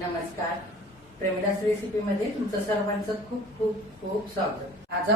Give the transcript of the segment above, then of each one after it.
नमस्कार. प्रेमिलास रेसिपी मध्ये तुमचं सर्वांचं खूप खूप खूप स्वागत. आज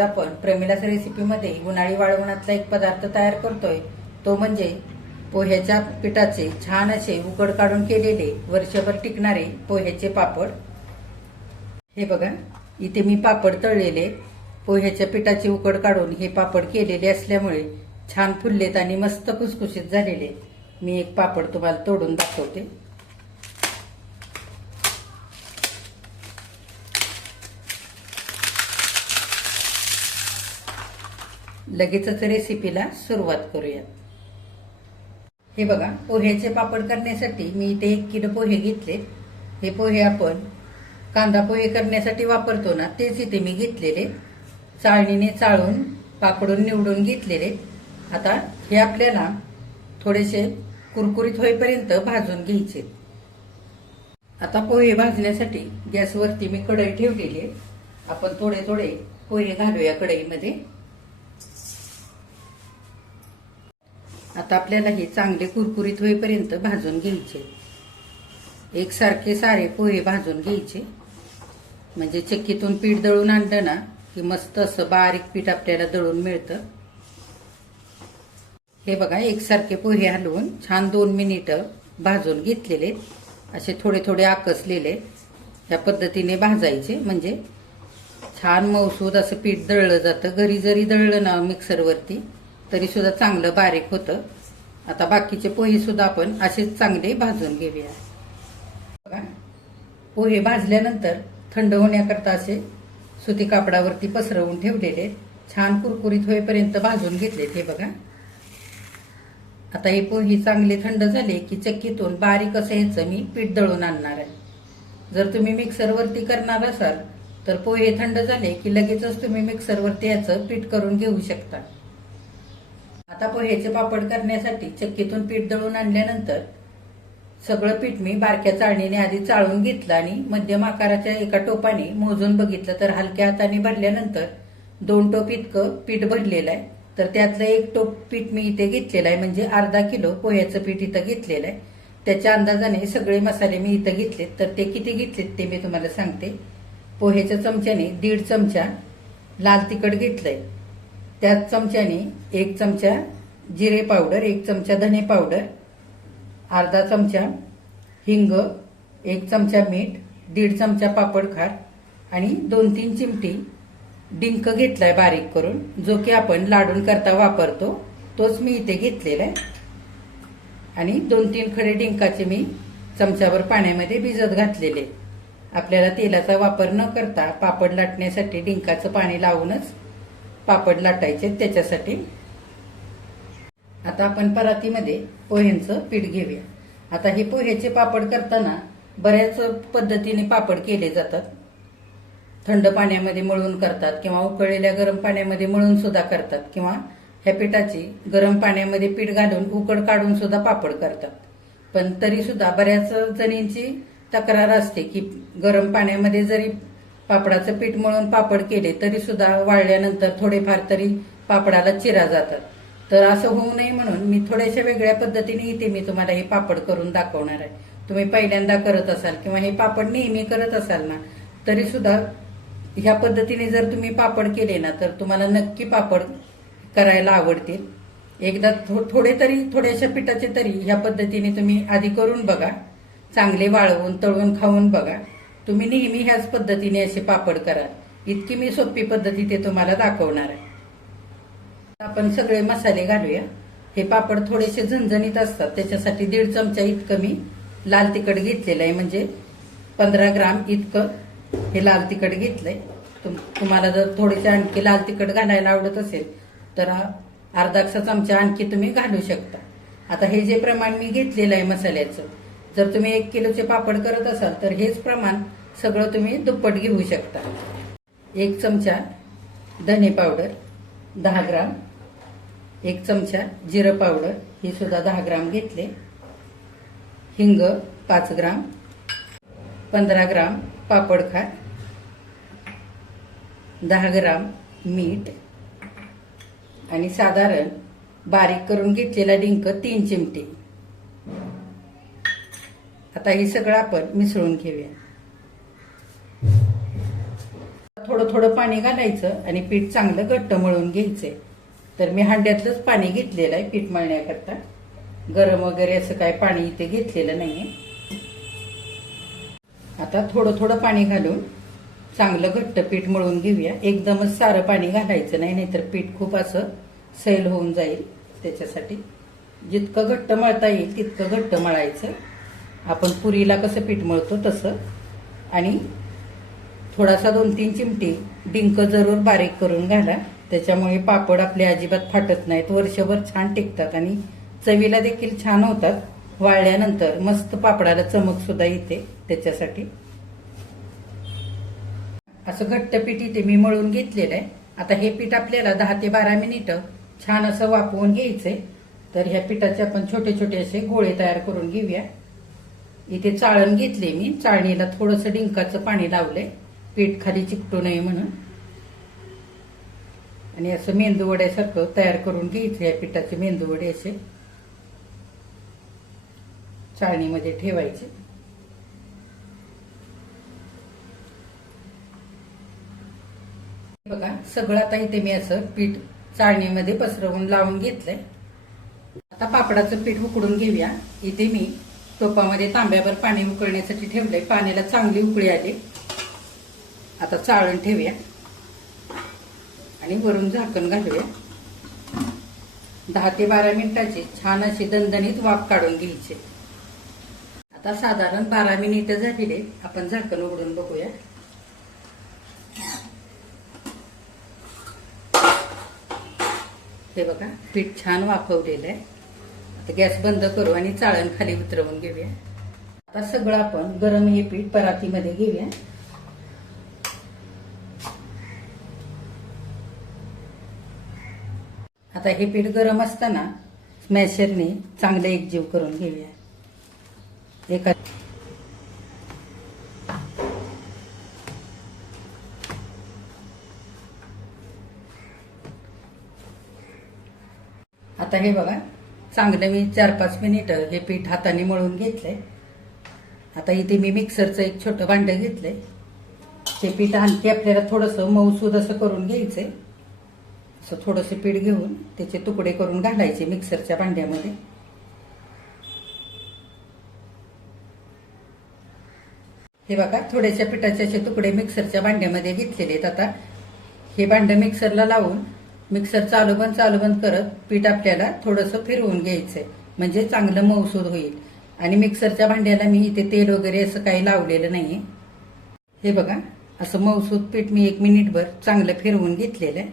आपण प्रेमिलास रेसिपी मध्ये उन्हाळी वाळवणातला एक पदार्थ तयार करतोय. तो म्हणजे पोह्याच्या पिठाचे छान असे उकड काढून केलेले वर्षभर टिकणारे पोह्याचे पापड. हे बघा, इथे मी पापड तळलेले पोह्याच्या पिठाची उकड काढून हे पापड केलेले असल्यामुळे छान फुललेत आणि मस्त खुसखुशीत झालेले. मी एक पापड तुम्हाला तोडून दाखवते. लगेचच रेसिपीला सुरुवात करूया. हे बघा, पोह्याचे पापड करण्यासाठी मी इथे 1 किलो पोहे घेतले. हे पोहे आपण कांदा पोहे करण्यासाठी वापरतो ना, तेच इथे मी घेतलेले. चाळणीने चाळून पाकडून निवडून घेतलेले. आता हे आपल्याला थोडेसे कुरकुरीत होईपर्यंत भाजून घ्यायचे. आता पोहे भाजण्यासाठी गॅसवरती मी कढई ठेवलेली आहे. आपण थोडे थोडे पोहे घालूया कढईमध्ये. आता आपल्याला हे चांगले कुरकुरीत होईपर्यंत भाजून घ्यायचे. एकसारखे सारे पोहे भाजून घ्यायचे, म्हणजे चक्कीतून पीठ दळून आणलं ना की मस्त असं बारीक पीठ आपल्याला दळून मिळतं. हे बघा, एकसारखे पोहे हलवून छान 2 मिनिटं भाजून घेतलेले. असे थोडे थोडे आकसलेले ह्या पद्धतीने भाजायचे, म्हणजे छान मऊसूद असं पीठ दळलं जातं. घरी जरी दळलं ना मिक्सरवरती तरी सुद्धा चांगलं बारीक होतं. आता बाकीचे पोहे सुद्धा आपण असेच चांगले भाजून घेऊया. बघा, पोहे भाजल्यानंतर थंड होण्याकरता असे सुती कापडावरती पसरवून ठेवलेले. छान कुरकुरीत होईपर्यंत भाजून घेतलेत. हे बघा, आता हे पोहे चांगले थंड झाले की चक्कीतून बारीक असं ह्याचं मी पीठ दळून आणणार आहे. जर तुम्ही मिक्सरवरती करणार असाल तर पोहे थंड झाले की लगेचच तुम्ही मिक्सरवरती याचं पीठ करून घेऊ शकता. आता पोह्याचे पापड करण्यासाठी चक्कीतून पीठ दळून आणल्यानंतर सगळं पीठ मी बारक्या चाळणीने आधी चाळून घेतलं आणि मध्यम आकाराच्या एका टोपाने मोजून बघितलं तर हलक्या हाताने भरल्यानंतर 2 टोप इतकं पीठ भरलेलं आहे. तर त्यातलं 1 टोप पीठ मी इथे घेतलेलं आहे, म्हणजे अर्धा किलो पोह्याचं पीठ इथं घेतलेलं आहे. त्याच्या अंदाजाने सगळे मसाले मी इथं घेतलेत. तर ते किती घेतलेत ते मी तुम्हाला सांगते. पोह्याच्या चमच्याने 1.5 चमचा लाल तिखट घेतलंय. त्याच चमच्याने 1 चमचा जिरे पावडर, 1 चमचा धने पावडर, अर्धा चमचा हिंग, 1 चमचा मीठ, 1.5 चमचा पापड खार आणि 2-3 चिमटी डिंक घेतलाय बारीक करून, जो की आपण लाडून करता वापरतो तोच मी इथे घेतलेला आहे. आणि 2-3 खडे डिंकाचे मी चमच्यावर पाण्यामध्ये भिजत घातलेले. आपल्याला तेलाचा वापर न करता पापड लाटण्यासाठी डिंकाचं पाणी लावूनच पापड लाटायचे, त्याच्यासाठी. आता आपण परातीमध्ये पोह्यांचं पीठ घेऊया. आता हे पोह्याचे पापड करताना बऱ्याच पद्धतीने पापड केले जातात. थंड पाण्यामध्ये मळून करतात किंवा उकळलेल्या गरम पाण्यामध्ये मळून सुद्धा करतात, किंवा ह्या पिठाची गरम पाण्यामध्ये पीठ घालून उकड काढून सुद्धा पापड करतात. पण तरी सुद्धा बऱ्याच जणींची तक्रार असते की गरम पाण्यामध्ये जरी पापडाचं पीठ मळून पापड केले तरी सुद्धा वाळल्यानंतर थोडेफार तरी पापडाला चिरा जातात. तर असं होऊ नये म्हणून मी थोड्याशा वेगळ्या पद्धतीने इथे मी तुम्हाला हे पापड करून दाखवणार आहे. तुम्ही पहिल्यांदा करत असाल किंवा हे पापड नेहमी करत असाल ना, तरी सुद्धा ह्या पद्धतीने जर तुम्ही पापड केले ना तर तुम्हाला नक्की पापड करायला आवडतील. एकदा थोड्याशा पिठाचे तरी ह्या पद्धतीने तुम्ही आधी करून बघा. चांगले वाळवून तळून खाऊन बघा. तुम्ही नेहमी ह्याच पद्धतीने असे पापड करा. इतकी मी सोपी पद्धती ते तुम्हाला दाखवणार आहे. आपण सगळे मसाले घालूया. हे पापड थोडेसे झणझणीत असतात, त्याच्यासाठी 1.5 चमचा इतकं मी लाल तिखट घेतलेलं आहे, म्हणजे 15 ग्राम इतकं हे लाल तिखट घेतलंय. तुम्हाला जर थोडेसे आणखी लाल तिखट घालायला आवडत असेल तर अर्धा चमचा आणखी तुम्ही घालू शकता. आता हे जे प्रमाण मी घेतलेलं आहे मसाल्याचं, जर तुम्ही 1 किलोचे पापड करत असाल तर हेच प्रमाण सगळं तुम्ही दुप्पट घेऊ शकता. 1 चमचा धने पावडर 10 ग्राम, 1 चमचा जिरं पावडर हे सुद्धा 10 ग्राम घेतले, हिंग 5 ग्राम, 15 ग्राम पापड खार, 10 ग्राम मीठ आणि साधारण बारीक करून घेतलेला डिंक 3 चिमटे. आता हे सगळं आपण मिसळून घेऊया. थोडं थोडं पाणी घालायचं आणि पीठ चांगलं घट्ट मळून घ्यायचंय. तर मी हांड्यातलंच पाणी घेतलेलं आहे पीठ मळण्याकरता. गरम वगैरे असं काय पाणी इथे घेतलेलं नाहीये. आता थोडं थोडं पाणी घालून चांगलं घट्ट पीठ मळून घेऊया. एकदमच सारं पाणी घालायचं नाही, नाहीतर पीठ खूप असं सैल होऊन जाईल. त्याच्यासाठी जितकं घट्ट मळता येईल तितकं घट्ट मळायचं. आपण पुरीला कसं पीठ मळतो तसं. आणि थोडासा 2-3 चिमटी डिंक जरूर बारीक करून घाला. त्याच्यामुळे पापड आपले अजिबात फाटत नाहीत, वर्षभर छान टिकतात आणि चवीला देखील छान होतात. वाळल्यानंतर मस्त पापडाला चमक सुद्धा येते. त्याच्यासाठी असं घट्ट पीठ इथे मी मळून घेतलेलं आहे. आता हे पीठ आपल्याला 10 ते 12 मिनिटं छान असं वाफवून घ्यायचंय. तर ह्या पिठाचे आपण छोटे छोटे असे गोळे तयार करून घेऊया. इथे चाळण घेतले मी. चाळणीला थोडंसं डिंकाचं पाणी लावलंय, पीठ खाली चिकटू नये म्हणून. आणि असं मेंदू वड्यासारखं तयार करून घ्यायचं. या पिठाचे मेंदू वडे असे चाळणीमध्ये ठेवायचे. बघा सगळं आता इथे मी असं पीठ चाळणीमध्ये पसरवून लावून घेतलंय. आता पापडाचं पीठ उकडून घेऊया. इथे मी टोपामध्ये तांब्याभर पाणी उकळण्यासाठी ठेवलंय. पाण्याला चांगली उकळी आली. आता चाळण ठेवूया आणि वरून झाकण घालूया. 10 ते 12 मिनिटाची छान अशी दणदणीत वाफ काढून घ्यायची. आता साधारण 12 मिनिटं झालेले. आपण झाकण उघडून बघूया. हे बघा पीठ छान वाफवलेलं आहे. आता गॅस बंद करू आणि चाळण खाली उतरवून घेऊया. आता सगळं आपण गरम हे पीठ परातीमध्ये घेऊया. आता हे पीठ गरम असताना स्मॅशरने चांगले एकजीव करून घेऊया. आता हे बघा चांगलं मी 4-5 मिनिटं हे पीठ हाताने मळून घेतलंय. आता इथे मी मिक्सरचं एक छोटं भांडं घेतलंय. हे पीठ आणखी आपल्याला थोडंसं मऊसूद असं करून घ्यायचंय. असं थोडंसं पीठ घेऊन त्याचे तुकडे करून घालायचे मिक्सरच्या भांड्यामध्ये. हे बघा थोड्याशा पिठाचे असे तुकडे मिक्सरच्या भांड्यामध्ये घेतलेले आहेत. आता हे भांडं मिक्सरला लावून मिक्सर चालू बंद करत पीठ आपल्याला थोडंसं फिरवून घ्यायचंय, म्हणजे चांगलं मऊसूद होईल. आणि मिक्सरच्या भांड्याला मी इथे तेल वगैरे असं काही लावलेलं नाहीये. हे बघा असं मऊसूद पीठ मी 1 मिनिटभर चांगलं फिरवून घेतलेलं आहे.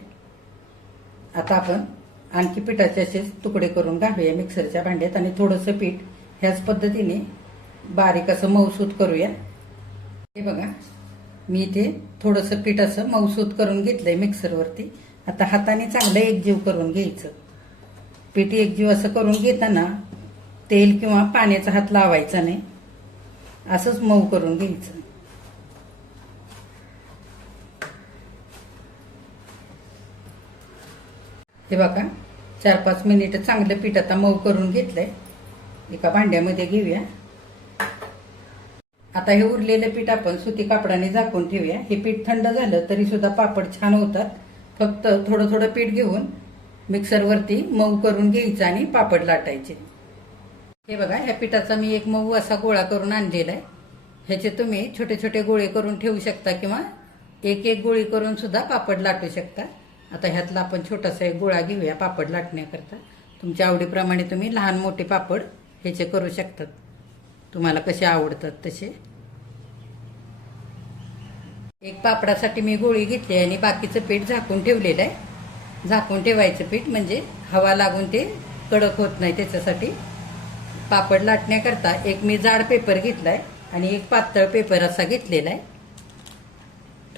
आता आपण आणखी पिठाचे असेच तुकडे करून घालूया मिक्सरच्या भांड्यात आणि थोडंसं पीठ ह्याच पद्धतीने बारीक असं मऊसूद करूया. हे बघा मी इथे थोडंसं पीठ असं मऊसूद करून घेतलंय मिक्सरवरती. आता हाताने चांगलं एकजीव करून घ्यायचं. पीठ एकजीव असं करून घेताना तेल किंवा पाण्याचा हात लावायचा नाही, असंच मऊ करून घ्यायचं. हे बघा 4-5 मिनिटं चांगलं पीठ आता मऊ करून घेतलंय. एका भांड्यामध्ये घेऊया. आता हे उरलेलं पीठ आपण सुती कापडाने झाकून ठेवूया. हे पीठ थंड झालं तरी सुद्धा पापड छान होतात. फक्त थोडं थोडं पीठ घेऊन मिक्सरवरती मऊ करून घ्यायचं आणि पापड लाटायचे. हे बघा ह्या पिठाचा मी एक मऊ असा गोळा करून आणलेला आहे. ह्याचे तुम्ही छोटे छोटे गोळे करून ठेवू शकता किंवा एक एक गोळी करून सुद्धा पापड लाटू शकता. आता ह्यातला आपण छोटासा एक गोळा घेऊया पापड लाटण्याकरता. तुमच्या आवडीप्रमाणे तुम्ही लहान मोठे पापड ह्याचे करू शकतात, तुम्हाला कसे आवडतात तसे. एक पापडासाठी मी गोळी घेतली आणि बाकीचं पीठ झाकून ठेवलेलं आहे. झाकून ठेवायचं पीठ म्हणजे हवा लागून ते कडक होत नाही. त्याच्यासाठी पापड लाटण्याकरता एक मी जाड पेपर घेतलाय आणि एक पातळ पेपर असा घेतलेला आहे.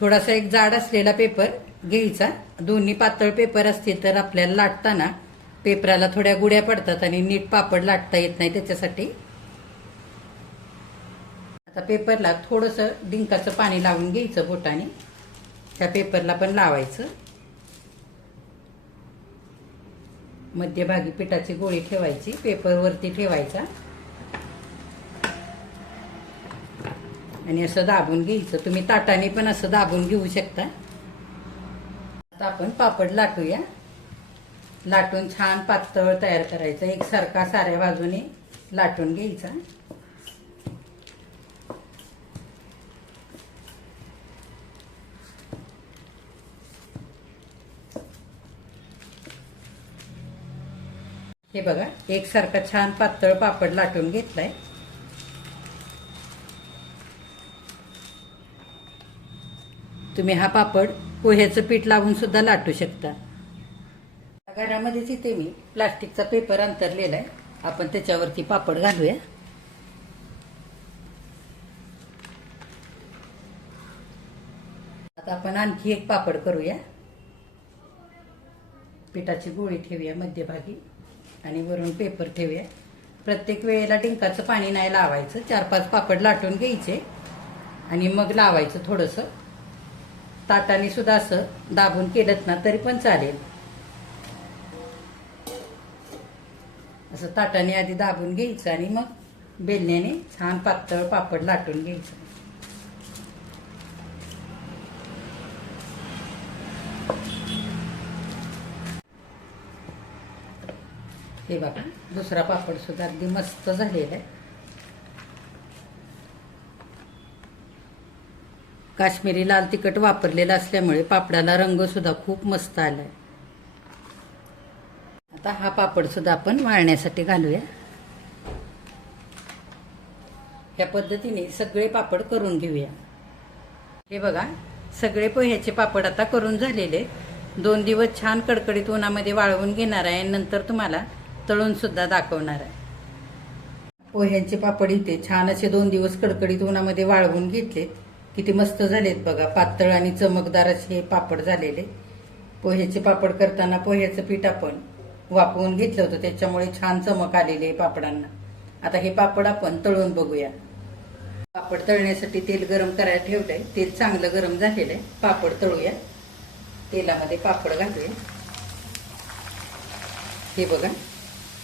थोडासा एक जाड असलेला पेपर घ्यायचा. दोन्ही पातळ पेपर असतील तर आपल्याला लाटताना पेपराला थोड्या गुड्या पडतात आणि नीट पापड लाटता येत नाही. त्याच्यासाठी आता पेपरला थोडंसं डिंकाचं पाणी लावून घ्यायचं बोटाने. त्या पेपरला पण लावायचं. मध्यभागी पिठाची गोळी ठेवायची, पेपरवरती ठेवायचा आणि असं दाबून घ्यायचं. तुम्ही ताटाने पण असं दाबून घेऊ शकता. आता आपण पापड लाटूया. लाटून छान पातळ तयार करायचं. एकसारखा साऱ्या बाजूने लाटून घ्यायचा. हे बघा, एकसारखा छान पातळ पापड लाटून घेतलाय. तुम्ही हा पापड पोह्याचं पीठ लावून सुद्धा लाटू शकता. घरामध्येच इथे मी प्लास्टिकचा पेपर अंतरलेला आहे. आपण त्याच्यावरती पापड घालूया. आता आपण आणखी एक पापड करूया. पिठाची गोळी ठेवूया मध्यभागी आणि वरून पेपर ठेवूया. प्रत्येक वेळेला डिंकाचं पाणी नाही लावायचं. 4-5 पापड लाटून घ्यायचे आणि मग लावायचं. थोडंसं ताटाने सुद्धा असं दाबून केलं ना तरी पण चालेल. असं ताटाने आधी दाबून घ्यायचं आणि मग बेलण्याने छान पातळ पापड लाटून घ्यायचं. हे बघा, दुसरा पापड सुद्धा अगदी मस्त झालेला आहे. काश्मीरी लाल तिखट वापरलेलं असल्यामुळे पापडाला रंग सुद्धा खूप मस्त आलाय. आता हा पापड सुद्धा आपण वाळण्यासाठी घालूया. या पद्धतीने सगळे पापड करून घेऊया. हे बघा, सगळे पोह्याचे पापड आता करून झालेले. 2 दिवस छान कडकडीत उन्हामध्ये वाळवून घेणार आहे. नंतर तुम्हाला तळून सुद्धा दाखवणार आहे. पोह्यांचे पापड इथे छान असे 2 दिवस कडकडीत उन्हामध्ये वाळवून घेतलेत. किती मस्त झालेत बघा. पातळ आणि चमकदार असे हे पापड झालेले. पोह्याचे पापड करताना पोह्याचं पीठ आपण वापरून घेतलं होतं, त्याच्यामुळे छान चमक आलेली आहे पापडांना. आता हे पापड आपण तळून बघूया. पापड तळण्यासाठी तेल गरम करायला ठेवलंय. तेल चांगलं गरम झालेलं आहे. पापड तळूया. तेलामध्ये पापड घालूया. हे बघा,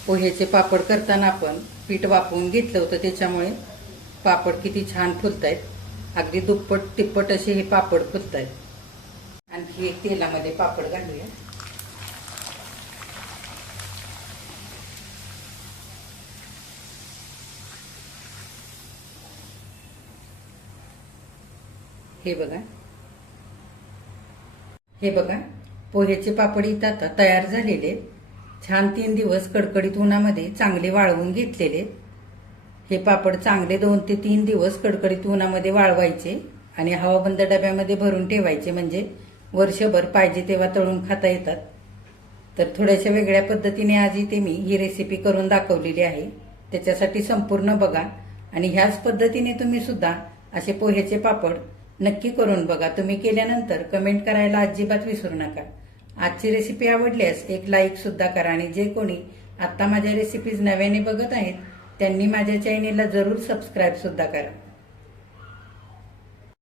पोह्याचे पापड करताना आपण पीठ वापरून घेतलं होतं, त्याच्यामुळे पापड किती छान फुलतायत. अगदी दुप्पट तिप्पट असे हे पापड फुलतायत. आणखी एक तेलामध्ये पापड घालूया. हे बघा, पोह्याचे पापड इथं आता तयार झालेले. छान 3 दिवस कडकडीत उन्हामध्ये चांगले वाळवून घेतलेले. हे पापड चांगले 2 ते 3 दिवस कडकडीत उन्हामध्ये वाळवायचे आणि हवाबंद डब्यामध्ये भरून ठेवायचे, म्हणजे वर्षभर पाहिजे तेव्हा तळून खाता येतात. तर थोड्याशा वेगळ्या पद्धतीने आज इथे मी ही रेसिपी करून दाखवलेली आहे. त्याच्यासाठी संपूर्ण बघा आणि ह्याच पद्धतीने तुम्ही सुद्धा असे पोह्याचे पापड नक्की करून बघा. तुम्ही केल्यानंतर कमेंट करायला अजिबात विसरू नका. आजची रेसिपी आवडल्यास एक लाईक सुद्धा करा आणि जे कोणी आता माझ्या रेसिपीज नव्याने बघत आहेत त्यांनी माझ्या चॅनेलला जरूर सबस्क्राईब सुद्धा करा.